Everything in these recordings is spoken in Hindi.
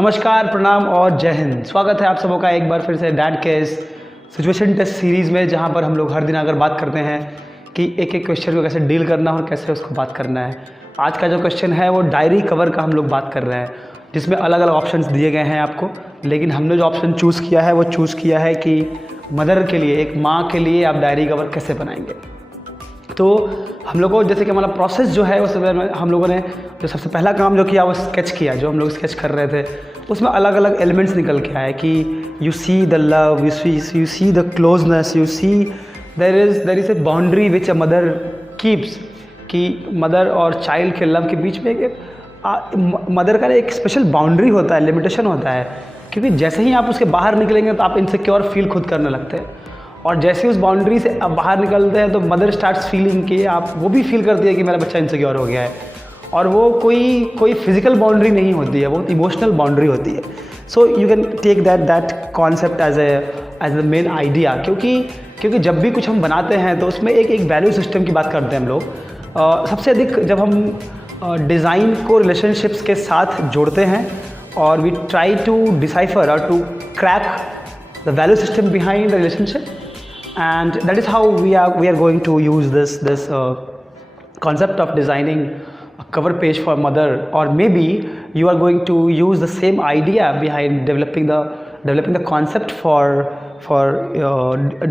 नमस्कार, प्रणाम और जय हिंद। स्वागत है आप सबों का एक बार फिर से डैड केस सिचुएशन टेस्ट सीरीज़ में, जहां पर हम लोग हर दिन अगर बात करते हैं कि एक एक क्वेश्चन को कैसे डील करना और कैसे उसको बात करना है। आज का जो क्वेश्चन है वो डायरी कवर का हम लोग बात कर रहे हैं, जिसमें अलग अलग ऑप्शंस दिए गए हैं आपको। लेकिन हमने जो ऑप्शन चूज़ किया है वो चूज़ किया है कि मदर के लिए, एक माँ के लिए आप डायरी कवर कैसे बनाएंगे। तो हम लोगों को जैसे कि हमारा प्रोसेस जो है उस हम लोगों ने जो सबसे पहला काम जो किया वो स्केच किया। जो हम लोग स्केच कर रहे थे उसमें अलग अलग एलिमेंट्स निकल के आए कि you see the love, you see the closeness, you see there is a boundary which a mother keeps, कि मदर और चाइल्ड के लव के बीच में एक मदर का एक स्पेशल बाउंड्री होता है, लिमिटेशन होता है। क्योंकि जैसे ही आप उसके बाहर निकलेंगे तो आप इनसिक्योर फील खुद करने लगते हैं, और जैसे उस बाउंड्री से आप बाहर निकलते हैं तो मदर स्टार्ट्स फीलिंग कि आप वो भी फील करती है कि मेरा बच्चा इनसिक्योर हो गया है। और वो कोई फिजिकल बाउंड्री नहीं होती है, वो इमोशनल बाउंड्री होती है। So you can take that concept as the main idea. क्योंकि जब भी कुछ हम बनाते हैं तो उसमें एक वैल्यू सिस्टम की बात करते हैं हम लोग। सबसे अधिक जब हम डिज़ाइन को रिलेशनशिप्स के साथ जोड़ते हैं और वी ट्राई टू डिसाइफर और to crack the value system behind the relationship, and that is how we are going to use this concept of designing a cover page for mother, or maybe you are going to use the same idea behind developing the concept for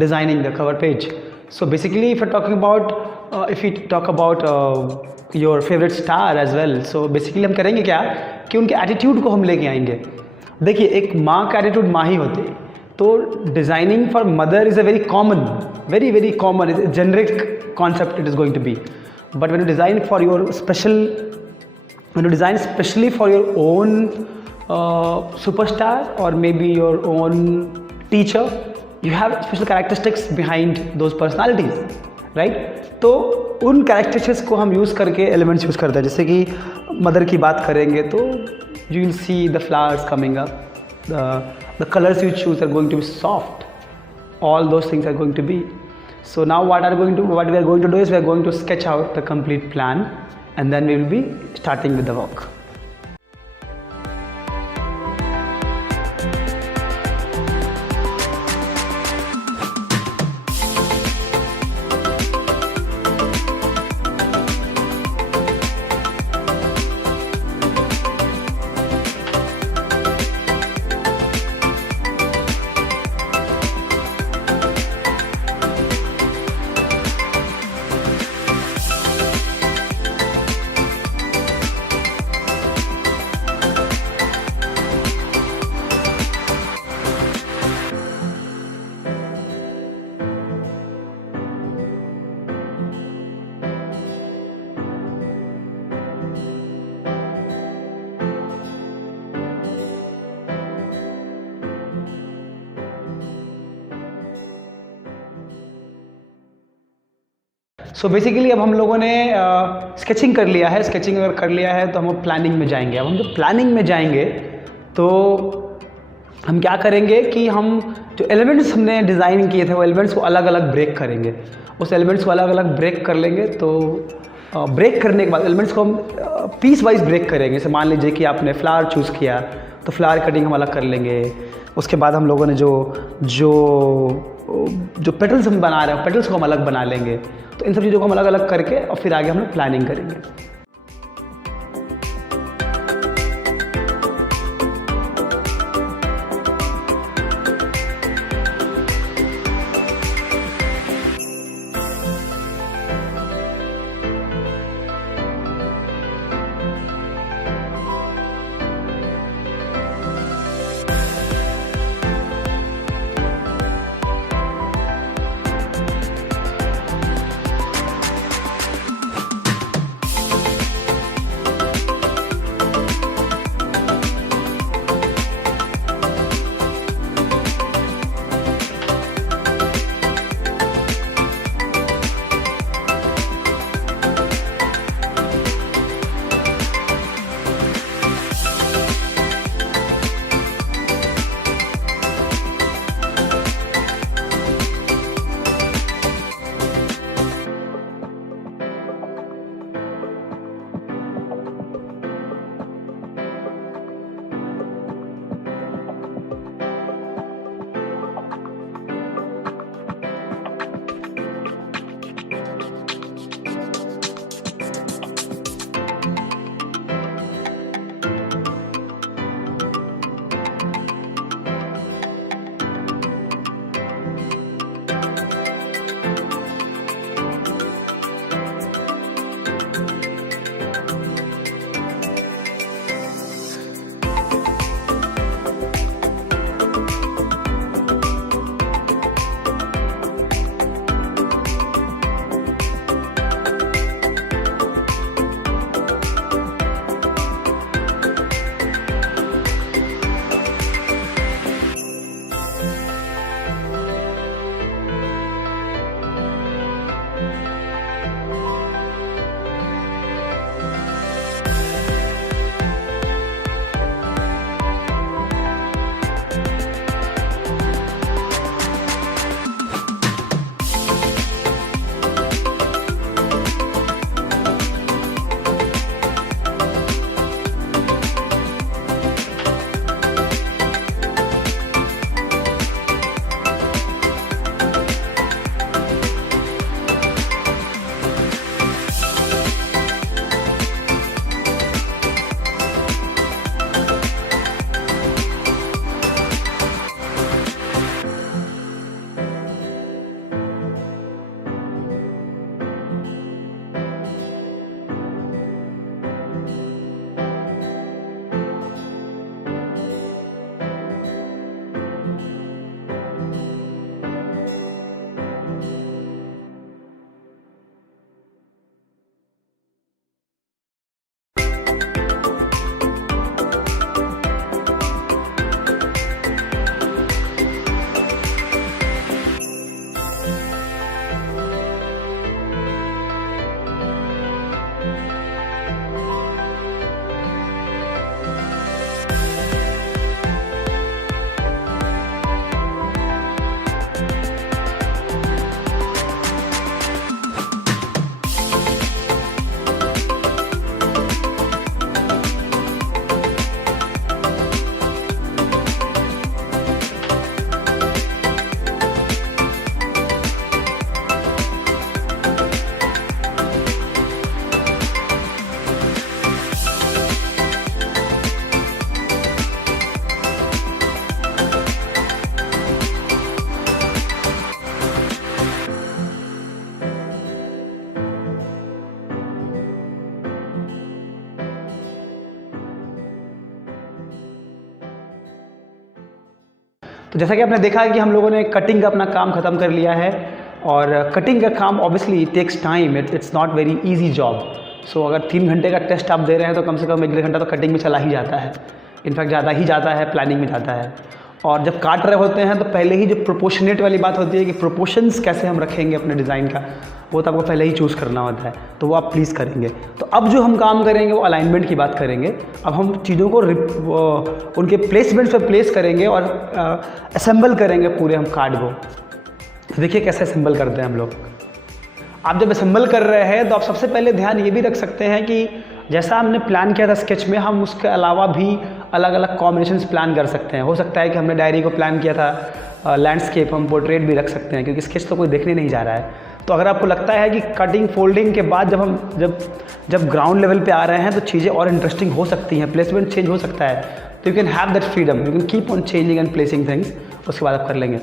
designing the cover page. So basically if we talk about your favorite star as well, so basically हम करेंगे क्या कि उनके एटीट्यूड को हम लेके आएंगे। देखिए, एक माँ का एटीट्यूड माँ ही होती है, तो designing for mother is a very common, very common, is generic concept it is going to be. But when you design for your specially for your own superstar और maybe your own teacher, you have special characteristics behind those personalities, right. तो उन कैरेक्टरिस्टिक्स को हम यूज़ करके एलिमेंट्स यूज़ करते हैं। जैसे कि मदर की बात करेंगे तो you will see the flowers coming up, the colors you choose are going to be soft, all those things are going to be. So now what we are going to do is we are going to sketch out the complete plan, and then we will be starting with the work. So basically अब हम लोगों ने स्केचिंग कर लिया है। स्केचिंग अगर कर लिया है तो हम प्लानिंग में जाएंगे। अब हम जो प्लानिंग में जाएंगे तो हम क्या करेंगे कि हम जो एलिमेंट्स हमने डिज़ाइन किए थे वो एलिमेंट्स को अलग अलग ब्रेक करेंगे। उस एलिमेंट्स को अलग अलग ब्रेक कर लेंगे। तो ब्रेक करने के बाद एलिमेंट्स को हम पीस वाइज ब्रेक करेंगे। जैसे मान लीजिए कि आपने फ्लावर चूज़ किया तो फ्लावर कटिंग हम अलग कर लेंगे। उसके बाद हम लोगों ने जो पेटल्स हम बना रहे हैं पेटल्स को हम अलग बना लेंगे। तो इन सब चीज़ों को हम अलग अलग करके और फिर आगे हम लोग प्लानिंग करेंगे। तो जैसा कि आपने देखा है कि हम लोगों ने कटिंग का अपना काम ख़त्म कर लिया है, और कटिंग का काम obviously takes time, it's not very easy job. So अगर 3 घंटे का टेस्ट आप दे रहे हैं तो कम से कम 1-1.5 घंटा तो कटिंग में चला ही जाता है, इनफैक्ट ज़्यादा ही जाता है, प्लानिंग में जाता है। और जब काट रहे होते हैं तो पहले ही जो प्रोपोर्शनेट वाली बात होती है कि प्रोपोर्शंस कैसे हम रखेंगे अपने डिज़ाइन का, वो तो आपको पहले ही चूज़ करना होता है, तो वो आप प्लीज़ करेंगे। तो अब जो हम काम करेंगे वो अलाइनमेंट की बात करेंगे। अब हम चीज़ों को उनके प्लेसमेंट पे प्लेस करेंगे और असेंबल करेंगे पूरे हम कार्ड को। तो देखिए कैसे असेंबल करते हैं हम लोग। आप जब असेंबल कर रहे हैं तो आप सबसे पहले ध्यान ये भी रख सकते हैं कि जैसा हमने प्लान किया था स्केच में, हम उसके अलावा भी अलग अलग कॉम्बिनेशंस प्लान कर सकते हैं। हो सकता है कि हमने डायरी को प्लान किया था लैंडस्केप, हम पोर्ट्रेट भी रख सकते हैं, क्योंकि स्केच तो कोई देखने नहीं जा रहा है। तो अगर आपको लगता है कि कटिंग फोल्डिंग के बाद जब ग्राउंड लेवल पे आ रहे हैं तो चीज़ें और इंटरेस्टिंग हो सकती हैं, प्लेसमेंट चेंज हो सकता है, तो you can have that freedom, you can keep on changing and placing things. उसके बाद आप कर लेंगे।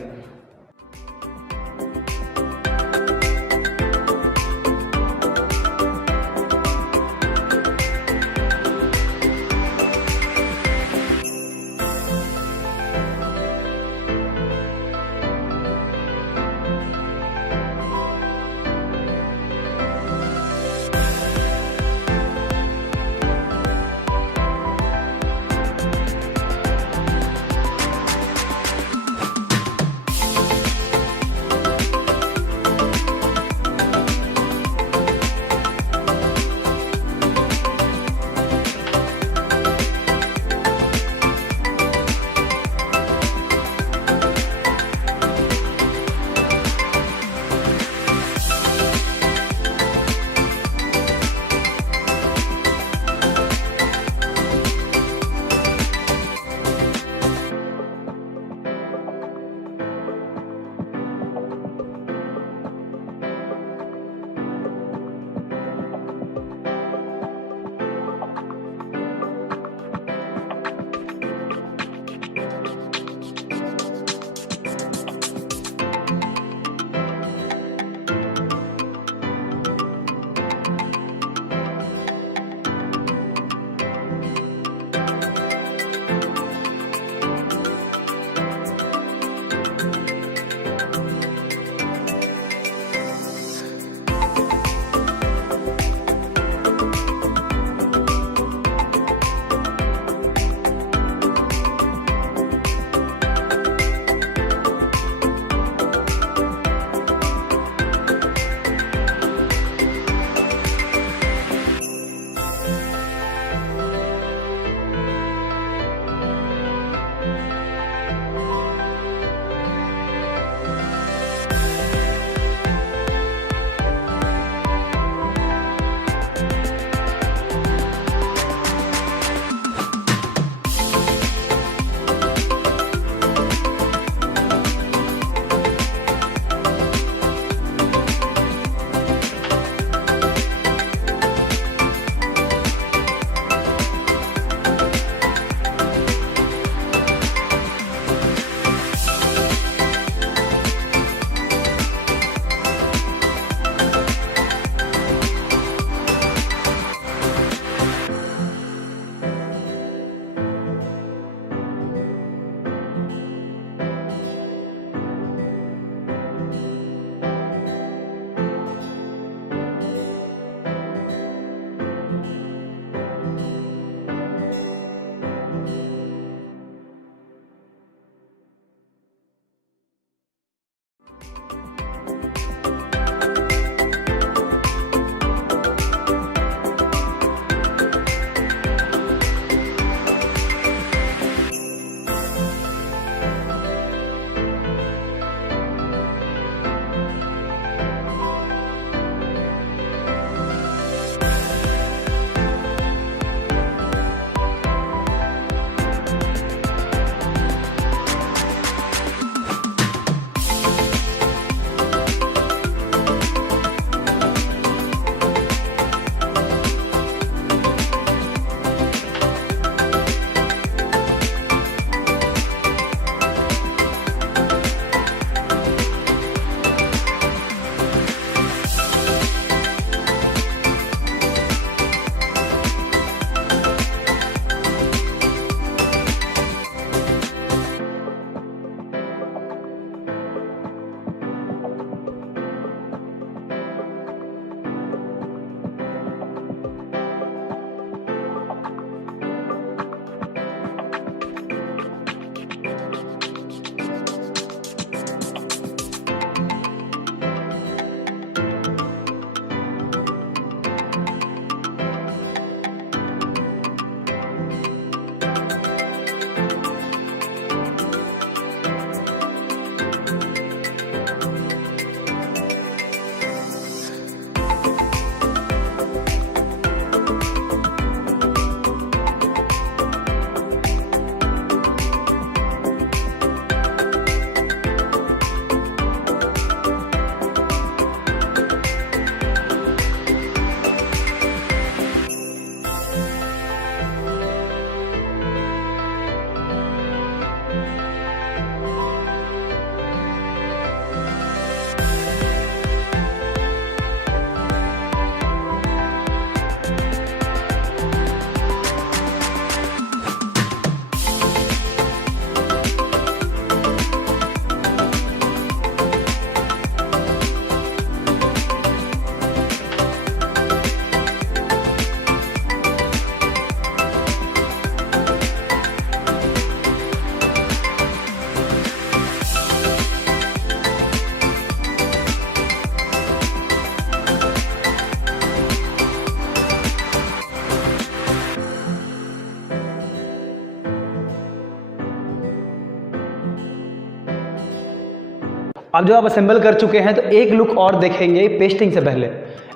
अब जब आप असेंबल कर चुके हैं तो एक लुक और देखेंगे पेस्टिंग से पहले।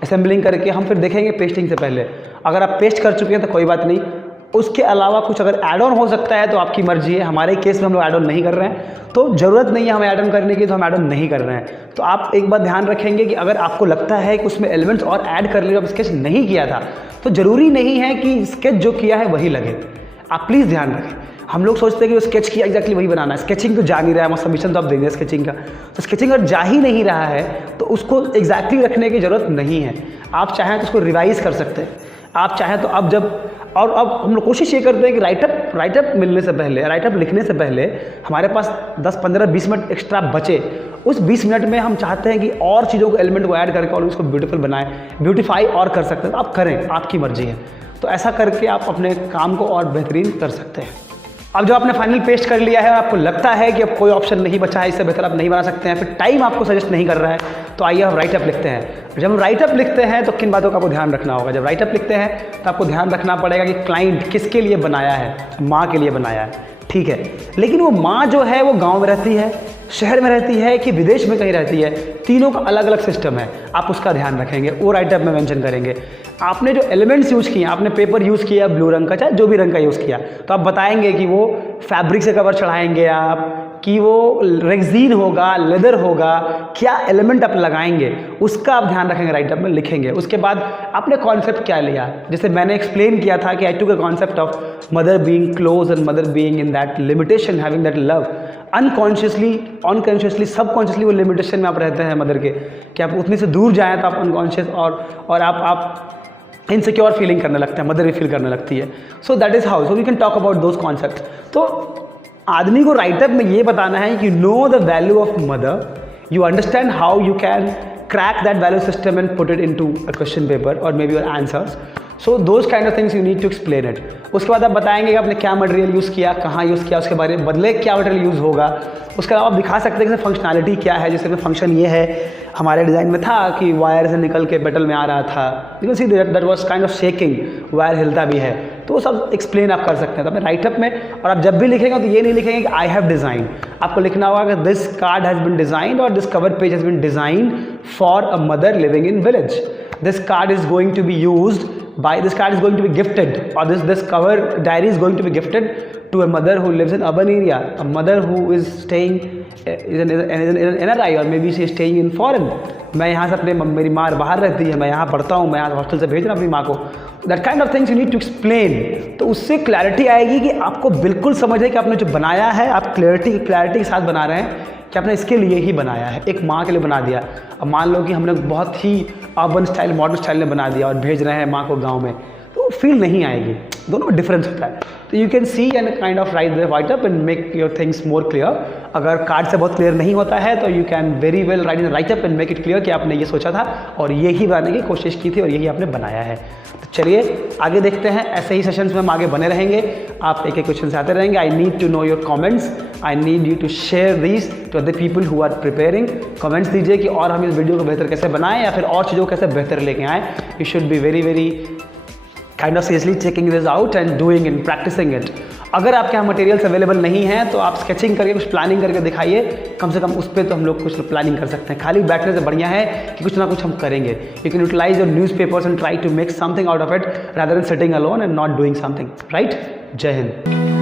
असेंबलिंग करके हम फिर देखेंगे पेस्टिंग से पहले। अगर आप पेस्ट कर चुके हैं तो कोई बात नहीं, उसके अलावा कुछ अगर ऐड ऑन हो सकता है तो आपकी मर्जी है। हमारे केस में हम लोग ऐड ऑन नहीं कर रहे हैं, तो ज़रूरत नहीं है हमें ऐड ऑन करने की, तो हम ऐड ऑन नहीं कर रहे हैं। तो आप एक बात ध्यान रखेंगे कि अगर आपको लगता है कि उसमें एलिमेंट्स और ऐड कर लिए, आप स्केच नहीं किया था, तो ज़रूरी नहीं है कि स्केच जो किया है वही लगे। आप प्लीज़ ध्यान रखें। हम लोग सोचते हैं कि वो स्केच किया एग्जैक्टली वही बनाना है। स्केचिंग तो जा नहीं रहा है, हमारा सबमिशन तो आप देंगे स्केचिंग का, तो स्केचिंग अगर जा ही नहीं रहा है तो उसको एग्जैक्टली रखने की ज़रूरत नहीं है। आप चाहें तो उसको रिवाइज़ कर सकते हैं। आप चाहें तो अब हम लोग कोशिश ये करते हैं कि राइटअप मिलने से पहले, राइटअप लिखने से पहले हमारे पास 10, 15, 20 मिनट एक्स्ट्रा बचे। उस 20 मिनट में हम चाहते हैं कि और चीज़ों को, एलिमेंट को ऐड करके और उसको ब्यूटीफुल बनाएं, ब्यूटीफाई और कर सकते हैं। तो आप करें, आपकी मर्जी है। तो ऐसा करके आप अपने काम को और बेहतरीन कर सकते हैं। अब जब आपने फाइनल पेस्ट कर लिया है और आपको लगता है कि अब कोई ऑप्शन नहीं बचा है, इससे बेहतर आप नहीं बना सकते हैं, फिर टाइम आपको सजेस्ट नहीं कर रहा है, तो आइए हम राइटअप लिखते हैं। जब हम राइटअप लिखते हैं तो किन बातों का आपको ध्यान रखना होगा। जब राइटअप लिखते हैं तो आपको ध्यान रखना पड़ेगा कि क्लाइंट किसके लिए बनाया है। माँ के लिए बनाया है, ठीक है, लेकिन वो माँ जो है वो गाँव में रहती है, शहर में रहती है कि विदेश में कहीं रहती है, तीनों का अलग अलग सिस्टम है। आप उसका ध्यान रखेंगे, वो राइटअप में मेंशन करेंगे। आपने जो एलिमेंट्स यूज़ किए, आपने पेपर यूज़ किया ब्लू रंग का, चाहे जो भी रंग का यूज़ किया, तो आप बताएंगे कि वो फैब्रिक से कवर चढ़ाएंगे आप, कि वो रेक्सीन होगा, लेदर होगा, क्या एलिमेंट आप लगाएंगे उसका आप ध्यान रखेंगे, राइटअप में लिखेंगे। उसके बाद आपने कॉन्सेप्ट क्या लिया, जैसे मैंने एक्सप्लेन किया था कि I took a concept of mother being close and mother being in that limitation, having that love. Unconsciously, subconsciously वो लिमिटेशन में आप रहते हैं मदर के, कि आप उतने से दूर जाएँ तो आप अनकॉन्शियस और आप इनसिक्योर फीलिंग करने लगते हैं, मदर भी फील करने लगती है। So that is how, so we can talk about those concept. तो आदमी को राइटअप में ये बताना है कि know the value of mother, you understand how you can crack that value system and put it into a question paper और maybe your answers. So those kind of things you need to explain it. उसके बाद आप बताएंगे कि आपने क्या मटेरियल यूज़ किया, कहाँ यूज़ किया, उसके बारे में बदले क्या मटेरियल यूज़ होगा। उसके अलावा आप दिखा सकते हैं कि फंक्शनैलिटी क्या है। जैसे फंक्शन ये है, हमारे डिज़ाइन में था कि वायर से निकल के मेटल में आ रहा था, you can see that was kind of shaking, wire हिलता भी है, तो वो सब एक्सप्लेन आप कर सकते हैं तो अपने राइटअप में। और आप जब भी लिखेंगे तो ये नहीं लिखेंगे कि आई हैव डिज़ाइन, आपको लिखना होगा कि this card has been designed और this cover page has been designed for a mother living in village. This card is going to be used by, this card is going to be gifted, or this cover diary is going to be gifted to a mother who lives in urban area, a mother who is staying in NRI or maybe she is staying in foreign। मैं यहाँ से अपने, मेरी माँ बाहर रहती है, मैं यहाँ पढ़ता हूँ, मैं यहाँ हॉस्टल से भेज रहा हूँ अपनी माँ को। That kind of things you need to explain. तो उससे क्लैरिटी आएगी कि आपको बिल्कुल समझ है कि आपने जो बनाया है, आप क्लैरिटी के साथ बना रहे हैं कि आपने इसके लिए ही बनाया है, एक माँ के लिए बना दिया। अब मान लो कि हमने बहुत ही अर्बन स्टाइल, मॉडर्न स्टाइल में बना दिया और भेज रहे हैं माँ को गांव में, तो फील नहीं आएगी। दोनों में डिफरेंस होता है। तो you can see and kind of right up and make your things more clear. अगर कार्ड से बहुत क्लियर नहीं होता है तो you can very well right up and make it clear कि आपने ये सोचा था और यही बनाने की कोशिश की थी और यही आपने बनाया है। तो चलिए आगे देखते हैं। ऐसे ही सेशंस में हम आगे बने रहेंगे, आप एक एक क्वेश्चन से आते रहेंगे। I need to know your comments, I need you to share these to other people who are preparing. Comments दीजिए कि और हम इस वीडियो को बेहतर कैसे बनाएं या फिर और चीज़ों को कैसे बेहतर लेके आएँ। You should be very kind of seriously checking this out and doing and practicing it. अगर आपके यहाँ मटेरियल्स अवेलेबल नहीं है तो आप स्केचिंग करके कुछ प्लानिंग करके दिखाइए, कम से कम उस पर तो हम लोग कुछ प्लानिंग कर सकते हैं। खाली बैठने से बढ़िया है कि कुछ ना कुछ हम करेंगे। You can utilize your newspapers and try to make something out of it rather than sitting alone and not doing something, right. जय हिंद।